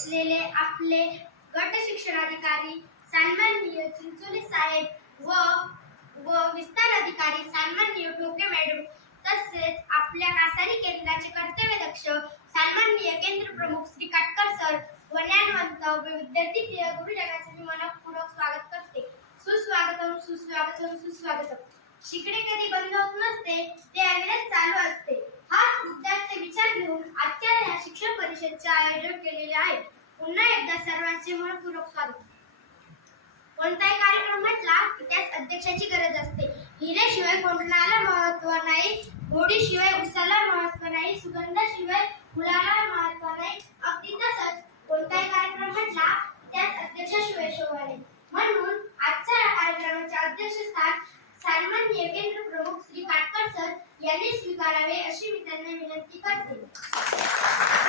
असलेले आपले गट शिक्षणाधिकारी सन्माननीय चिंचोली साहेब व व विस्तार अधिकारी सन्माननीय टोके मॅडम तसेच आपल्या कासारी केंद्राचे कर्तव्यदक्ष सन्माननीय केंद्र प्रमुख श्री काटकर सर व ज्ञानवंत व विद्यार्थी प्रिय गुरुजनांचे मी मनपूर्वक स्वागत करते. सुस्वागतम सुस्वागतम सुस्वागतम. शिकणे कधी बंद होत नसते ते अविरत चालू असते हाच उद्याचे विचार घेऊन आजच्या या शिक्षण परिषदचे आयोजन केलेले आहे पुन्हा एकदा सर्वांचे मनपूर्वक स्वागत. कोणताही कार्यक्रम म्हटला की त्यास अध्यक्षाची गरज असते. हिरेशिवाय कोंडणाला महत्त्व नाही घोडीशिवाय उसाला महत्त्व नाही सुगंधाशिवाय फुलाला महत्त्व नाही. अगदी तसंच कोणताही कार्यक्रम म्हटला त्यास अध्यक्षाशिवाय शोभा नाही. म्हणून आजच्या कार्यक्रमाचे अध्यक्षस्थान सन्माननीय केंद्र प्रमुख श्री काटकर सर यांनी स्वीकारावे अशी मी त्यांना विनंती करते.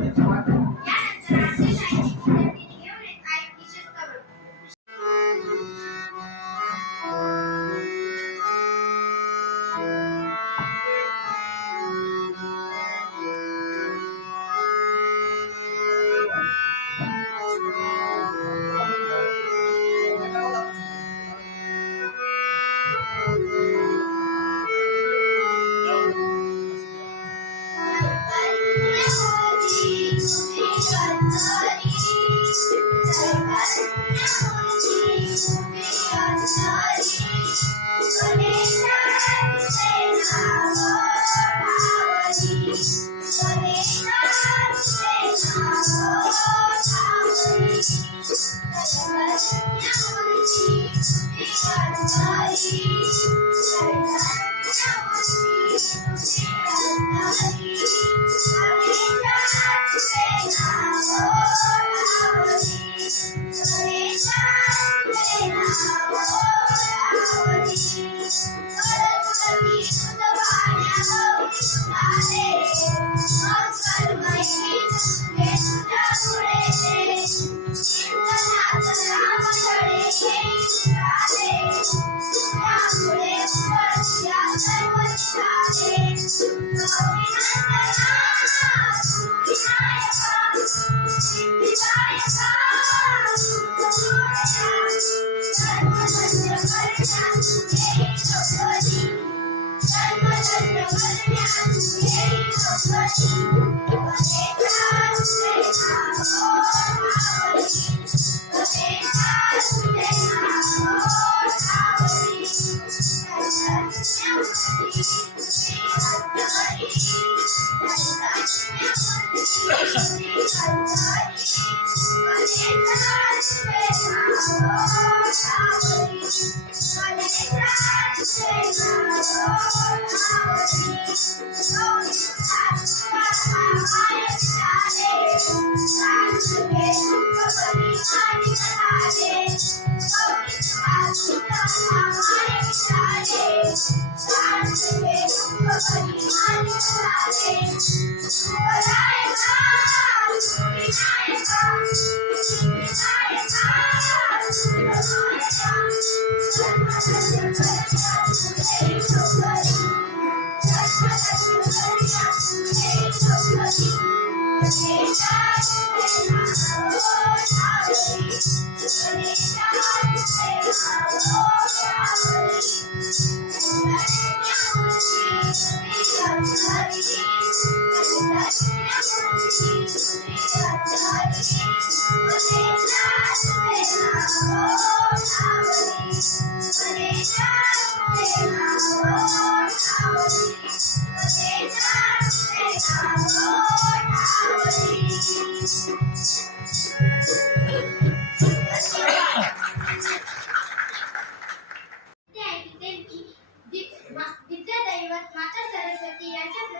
Thank you.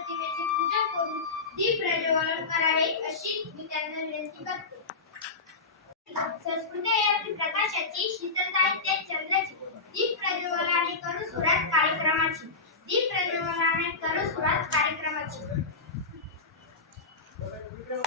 प्रतिमेचे पूजन करून दीप प्रज्वलन करावे अशी मी त्यांना विनंती करते. संस्कृती आपली प्रकाशाची शीतलता आहे चंद्राची. दीप प्रज्वलाने करू सुरात कार्यक्रमाची. दीप प्रज्वलाने करू सुरात कार्यक्रमाची. यानंतर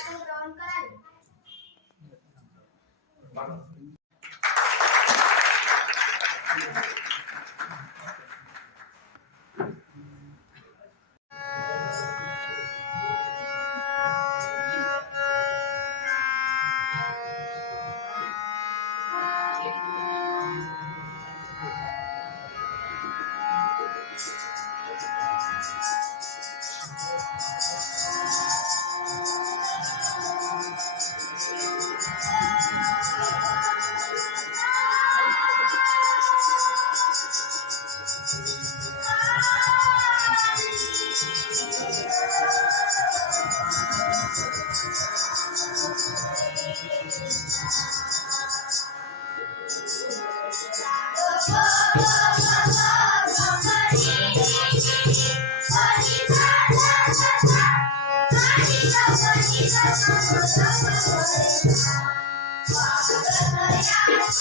ग्रहण करावे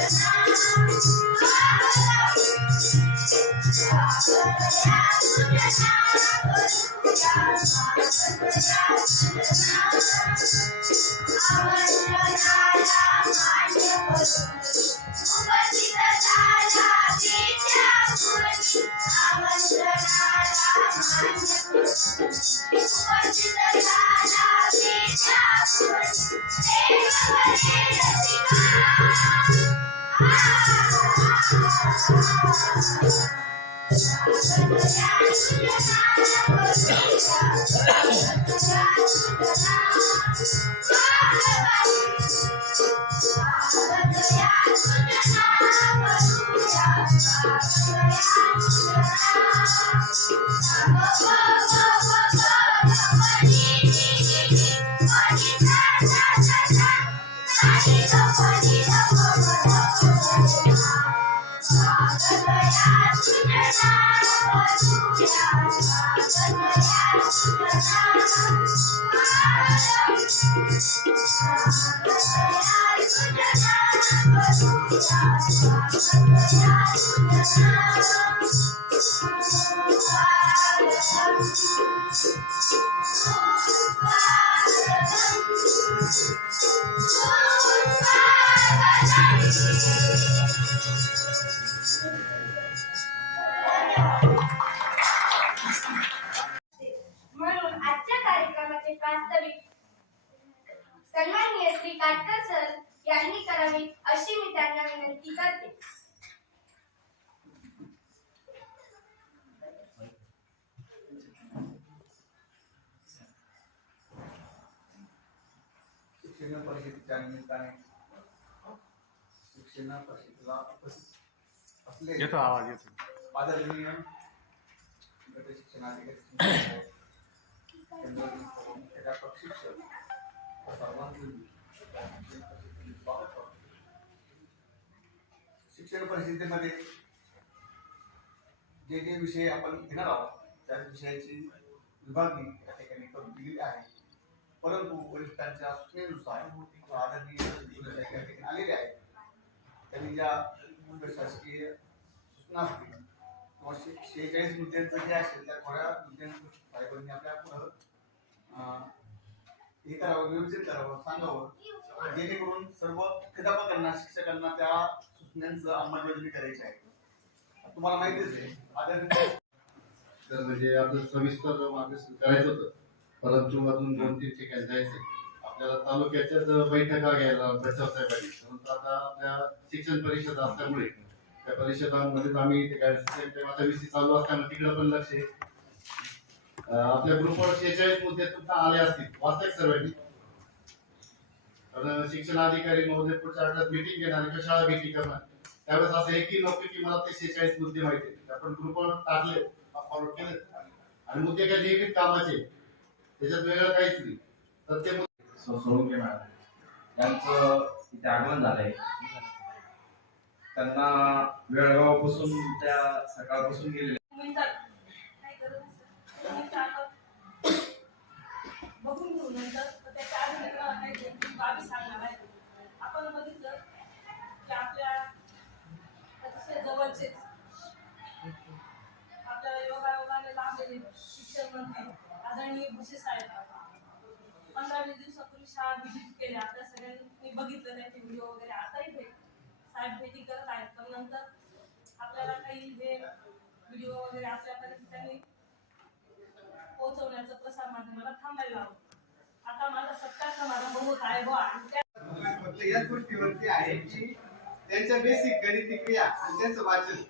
आपले आसन ग्रहण करावे म्हणून परिषदेच्या निमित्ताने असले येतो आवाज़ येतो आदरणीय गट शिक्षणाधिकारी शिक्षक सर्वांचे शिक्षण परिषदेमध्ये जे जे विषय आपण घेणार आहोत त्या विषयाची विभागणी या ठिकाणी करून दिलेली आहे परंतु वरिष्ठांच्या सूचनेनुसार आदरणीय आलेले आहेत. त्यांनी ज्या शासकीय सूचना असतील किंवा शेहेचाळीस मुद्द्यांचं जे असेल त्या थोड्या मुद्द्यांचं साहेबांनी आपल्या पुढं अं, हे करावं व्यवस्थित करावं सांगावं. जेणेकरून सर्व अध्यापकांना शिक्षकांना त्या सूचनांचं अंमलबजावणी करायची आहे. तुम्हाला माहितीच आहे आदरणीय तर म्हणजे आपलं सविस्तर मार्गदर्शन करायचं होतं. परंतु अजून दोन तीन ठिकाणी जायचं. आपल्या तालुक्याच्याच बैठका घ्यायला पाहिजे परंतु आता आपल्या शिक्षण परिषद असल्यामुळे त्या परिषदांमध्ये आम्ही आता विषय चालू असताना तिकडे पण लक्ष आपल्या ग्रुपवर शेहेचाळीस मुद्दे सुद्धा आले असतील वास्तविक सर्वांनी कारण शिक्षण अधिकारी महोदय पुढच्या आठवड्यात मिटिंग घेणार किंवा शाळा भेटी करणार. त्यावेळेस असं एकही नको की मला ते शेहेचाळीस मुद्दे माहिती आपण ग्रुपवर टाकले फॉलो केले आणि मुद्दे काय नियमित कामाचे त्याच्यात वेगळं काहीच नाही. तर ते मुद्दे मॅडम त्यांचं इथे आगमन झालंय. त्यांना वेळगावापासून त्या सकाळपासून गेलेले बघून घेऊ नंतर. त्याच्या आधी काही बाबी सांगणार आहे. आपण बघितलं की आपल्या अतिशय जवळचेच आपल्याला योगायोगाने लाभलेले शिक्षण मंत्री आदरणीय भुसे साहेब पंधरा वीस दिवसापूर्वी शाळा व्हिजिट केल्या आपल्या सगळ्यांनी बघितलं त्यांचे व्हिडिओ वगैरे. आताही भेट साहेब भेटी करत आहेत पण नंतर आपल्याला काही हे व्हिडिओ वगैरे आपल्यापर्यंत त्यांनी पोहोचवण्याचं प्रसार माध्यमाला थांबायला लावलं. आता माझा सत्कार समारंभ होत आहे फक्त याच गोष्टीवरती आहे की त्यांच्या बेसिक गणिती क्रिया आणि त्यांचं वाचन.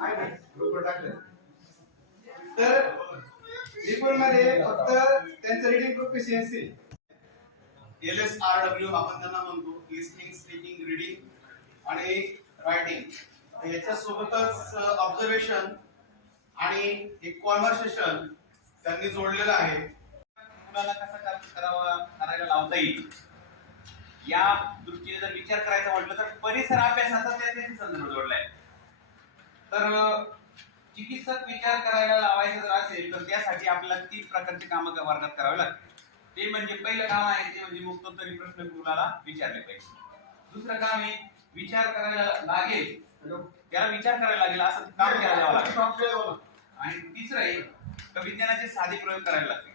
आहे ना? ग्रुपवर टाकलं. रिपोर्टमध्ये फक्त त्यांचं reading proficiency L S R W आपण त्यांना म्हणतो लिस्निंग स्पीकिंग रिडिंग आणि रायटिंग याच्या सोबतच ऑब्झर्वेशन आणि एक कॉन्व्हर्सेशन त्यांनी जोडलेलं आहे. मुलाला कसा करावा करायला लावता येईल? या दृष्टीने जर विचार करायचा म्हटलं तर परिसर अभ्यासाचा त्याच्याशी संदर्भ जोडलाय. तर चिकित्सक विचार करायला लावायचं जर असेल तर त्यासाठी आपल्याला तीन प्रकारचे कामं वर्गात करावे लागतील. ते म्हणजे पहिलं काम आहे ते म्हणजे मुक्तोत्तरी प्रश्न कुणाला विचारले पाहिजे. दुसरं काम आहे विचार करायला लागेल त्याला विचार करायला लागेल असं काम करायला लागेल. आणि तिसरं आहे तर विज्ञानाचे साधे प्रयोग करायला लागतील.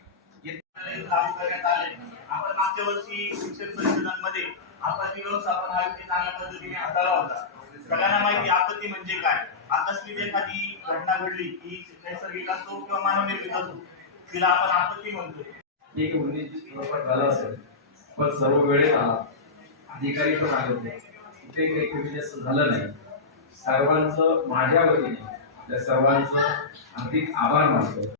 काम करण्यात आले आपण मागच्या वर्षी शिक्षण परिषदांमध्ये आपत्ती व्यवस्थापन हा विषय चांगल्या पद्धतीने हाताळला होता सगळ्यांना माहिती आपत्ती म्हणजे काय? आकस्मिक एखादी घटना घडली की नैसर्गिक असो किंवा मानवनिर्मित असो तिला आपण आपत्ती म्हणतो. एक मुलीची चित्रपट झाला असेल पण सर्व वेळेला आला अधिकारी पण आले होते. इथे काही कमी जास्त झालं नाही. सर्वांचं माझ्या वतीने आपल्या सर्वांचं अगदी आभार मानतो.